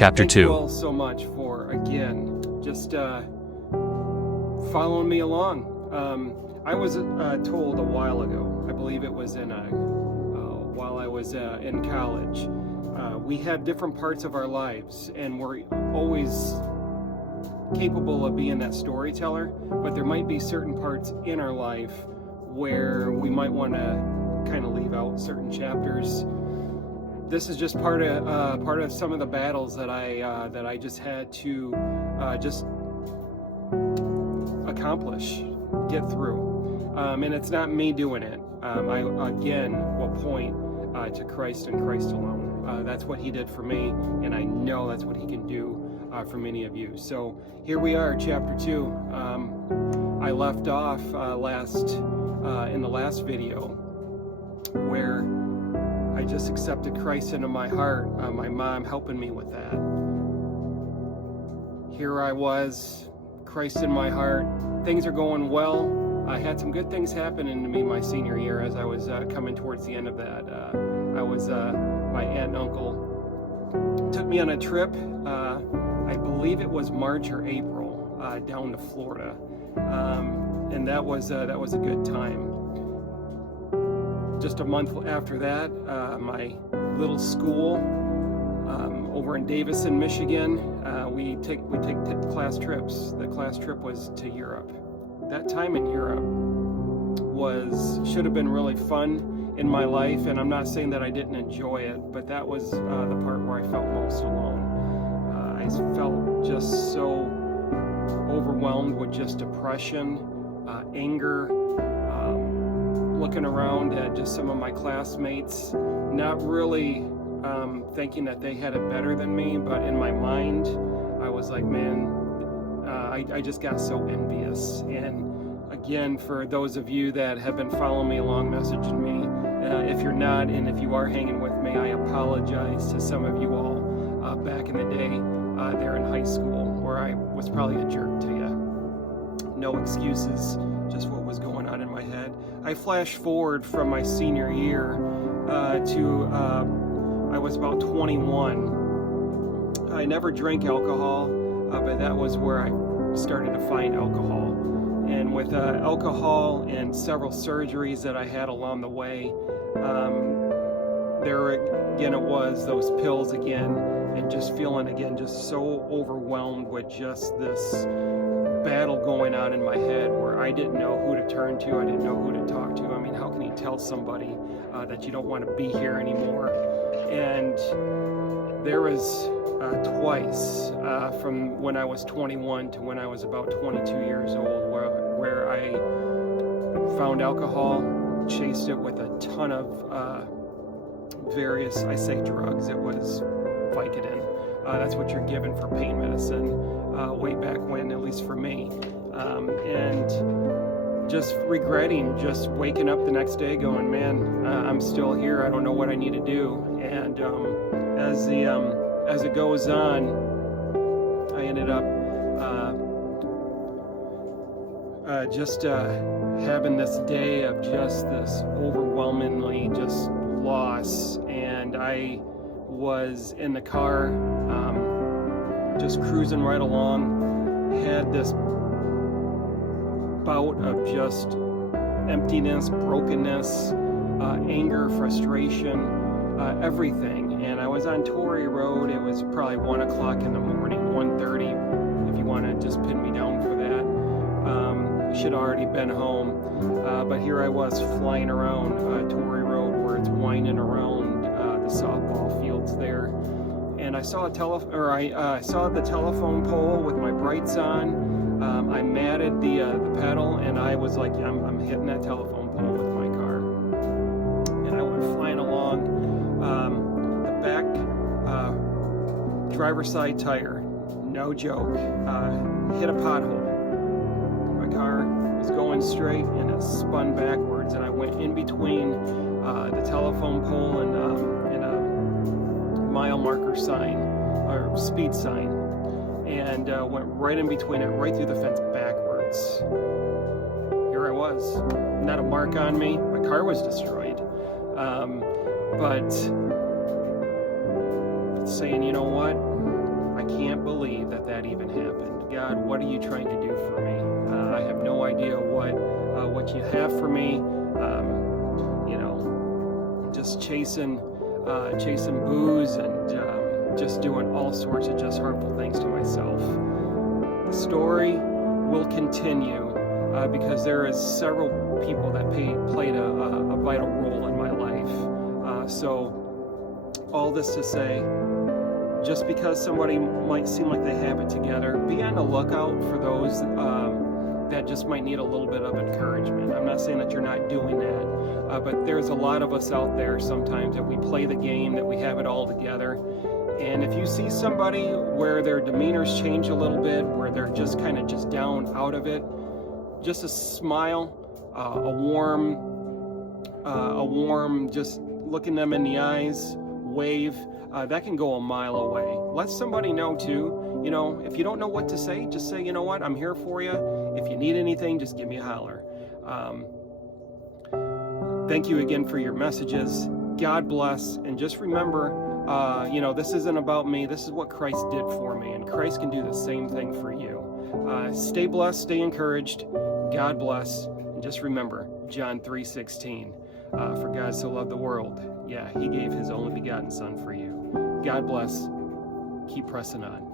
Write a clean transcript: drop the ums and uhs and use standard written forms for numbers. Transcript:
Chapter Thank you 2. all so much for, again, just following me along. I was told a while ago, I believe it was while I was in college, we have different parts of our lives, and we're always capable of being that storyteller, but there might be certain parts in our life where we might want to kind of leave out certain chapters. This is just part of some of the battles that I just had to just accomplish, get through, and it's not me doing it. I again will point to Christ and Christ alone. That's what He did for me, and I know that's what He can do for many of you. So here we are, chapter 2. I left off in the last video where I just accepted Christ into my heart, my mom helping me with that. Here I was, Christ in my heart, things are going well. I had some good things happening to me my senior year as I was coming towards the end of that. My aunt and uncle took me on a trip, I believe it was March or April, down to Florida. And that was a good time. Just a month after that, my little school over in Davison, Michigan, we take class trips. The class trip was to Europe. That time in Europe should have been really fun in my life, and I'm not saying that I didn't enjoy it, but that was the part where I felt most alone. I felt just so overwhelmed with just depression, anger, looking around at just some of my classmates, not really thinking that they had it better than me, but in my mind, I was like, man, I just got so envious. And again, for those of you that have been following me along, messaging me, if you're not, and if you are hanging with me, I apologize to some of you all back in the day there in high school, where I was probably a jerk to you. No excuses, just what was going on in my head. I flash forward from my senior year to I was about 21. I never drank alcohol, but that was where I started to find alcohol. And with alcohol and several surgeries that I had along the way, there again it was, those pills again, and just feeling again just so overwhelmed with just this battle going on in my head where I didn't know who to turn to, I didn't know who to talk to. I mean, how can you tell somebody that you don't want to be here anymore? And there was twice from when I was 21 to when I was about 22 years old where I found alcohol, chased it with a ton of various, I say drugs, it was Vicodin. That's what you're given for pain medicine way back when, at least for me. And just regretting just waking up the next day going, man, I'm still here. I don't know what I need to do. And as it goes on, I ended up just having this day of just this overwhelmingly just loss. And I was in the car, just cruising right along, had this bout of just emptiness, brokenness, anger, frustration, everything. And I was on Torrey Road. It was probably 1 o'clock in the morning, 1:30, if you want to just pin me down for that. Should have already been home, but here I was flying around Torrey Road, where it's winding around the softball fields there. And I saw I saw the telephone pole with my brights on. I matted the pedal, and I was like, I'm hitting that telephone pole with my car. And I went flying along. The back driver's side tire, no joke, hit a pothole. My car was going straight, and it spun backwards, and I went in between the telephone pole and a mile marker sign, or speed sign, and went right in between it, right through the fence backwards. Here I was, not a mark on me. My car was destroyed, but saying, you know what, what are you trying to do for me? I have no idea what you have for me. You know, just chasing booze and just doing all sorts of just harmful things to myself. The story will continue because there is several people that played a vital role in my life. So all this to say, just because somebody might seem like they have it together, be on the lookout for those that just might need a little bit of encouragement. I'm not saying that you're not doing that, but there's a lot of us out there sometimes that we play the game, that we have it all together. And if you see somebody where their demeanors change a little bit, where they're just kind of just down out of it, just a smile, a warm, just looking them in the eyes, wave, that can go a mile away. Let somebody know too, you know, if you don't know what to say, just say, you know what, I'm here for you. If you need anything, just give me a holler. Thank you again for your messages. God bless. And just remember, you know, this isn't about me. This is what Christ did for me, and Christ can do the same thing for you. Stay blessed, stay encouraged. God bless. And just remember, John 3:16. For God so loved the world, yeah, he gave his only begotten son for you. God bless. Keep pressing on.